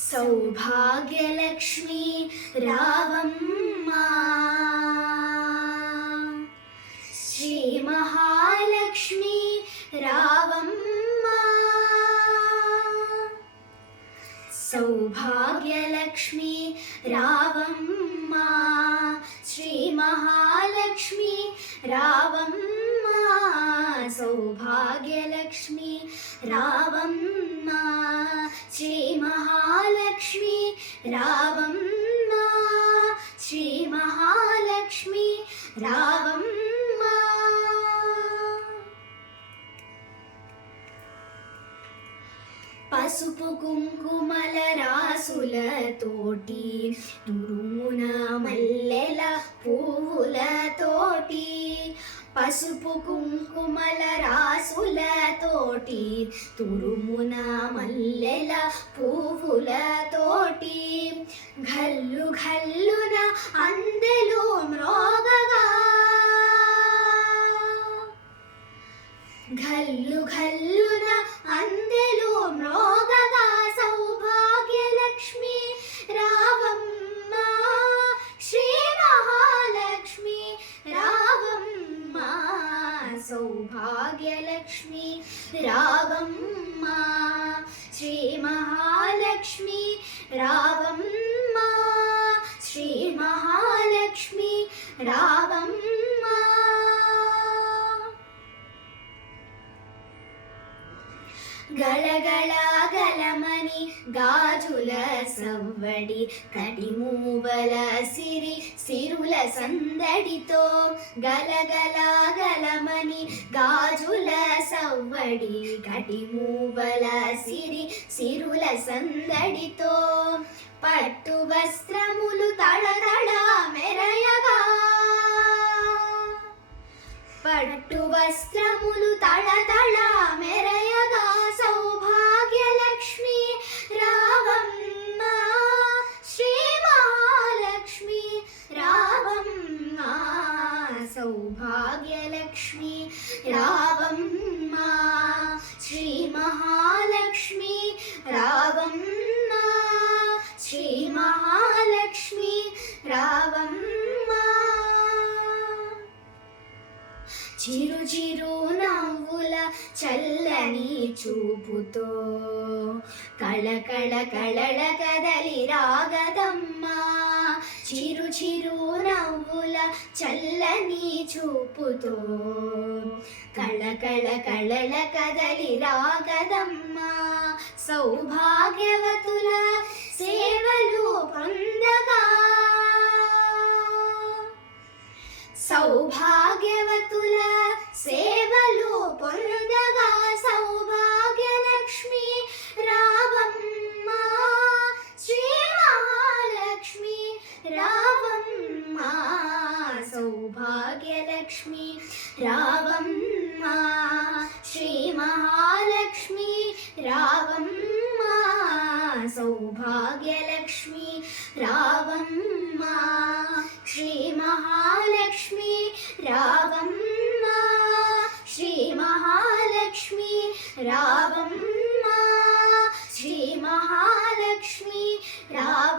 సౌభాగ్యలక్ష్మి రావమ్మా, శ్రీ మహాలక్ష్మి రావమ్మా. సౌభాగ్యలక్ష్మి రావమ్మా, శ్రీ మహాలక్ష్మి రావమ్మా. సౌభాగ్యలక్ష్మి రావమ్మా, శ్రీ మహాలక్ష్మి రావమ్మా. శ్రీ మహాలక్ష్మి రావమ్మా. పసుపు కుంకుమల రాసులతోటి, తురుమున మల్లెల పువ్వులతోటి. పసుపు కుంకుమల రాసులతోటి, తురుమున మల్లెల పువ్వులతోటి. ఘల్లు ఘల్లున అందెలు మ్రోగగా, ఘల్లు ఘల్లున అందెలు మ్రోగగా. సౌభాగ్యలక్ష్మి రావమ్మా, శ్రీ మహాలక్ష్మి రావమ్మా. సౌభాగ్యలక్ష్మి రావమ్మా, శ్రీ మహాలక్ష్మి రావమ్మా. శ్రీ మహాలక్ష్మి రావమ్మా. గలగల గలమని గాజుల సవ్వడి, కడిమూవల సిరి సిరుల సందడితో. గలగల గలమని గాజుల సవ్వడి, కడిమూవల సిరి సిరుల సందడితో. పట్టు వస్త్రములు తళతళ మెరయగా, పట్టు వస్త్రములు తళతళ మెరయగా. సౌభాగ్యలక్ష్మి రావమ్మా, శ్రీ మహాలక్ష్మి రావమ్మా. సౌభాగ్యలక్ష్మి రావమ్మా, శ్రీ మహాలక్ష్మి రావమ్మా. శ్రీ మహాలక్ష్మి రావమ్మా. చిరు చిరు నవ్వుల చల్లని చూపుతో, కళకళ కళల కదలి రాగదమ్మా. చిరు చిరు నవ్వుల చల్లని చూపుతో, కళకళ కళల కదలి రాగదమ్మా. సౌభాగ్యవతుల సేవలు పొందగా, సౌభాగ్యవతుల సేవలు పొందగా. సౌభాగ్యలక్ష్మి రావమ్మా, శ్రీ మహాలక్ష్మి రావమ్మా. సౌభాగ్యలక్ష్మి రావమ్మా, శ్రీ మహాలక్ష్మి రావమ్మా. సౌభాగ్యలక్ష్మి రావమ్మా, శ్రీ మహాలక్ష్మి రావమ్మా. శ్రీ మహాలక్ష్మి రావమ్మా. శ్రీ మహాలక్ష్మి రావమ్మా.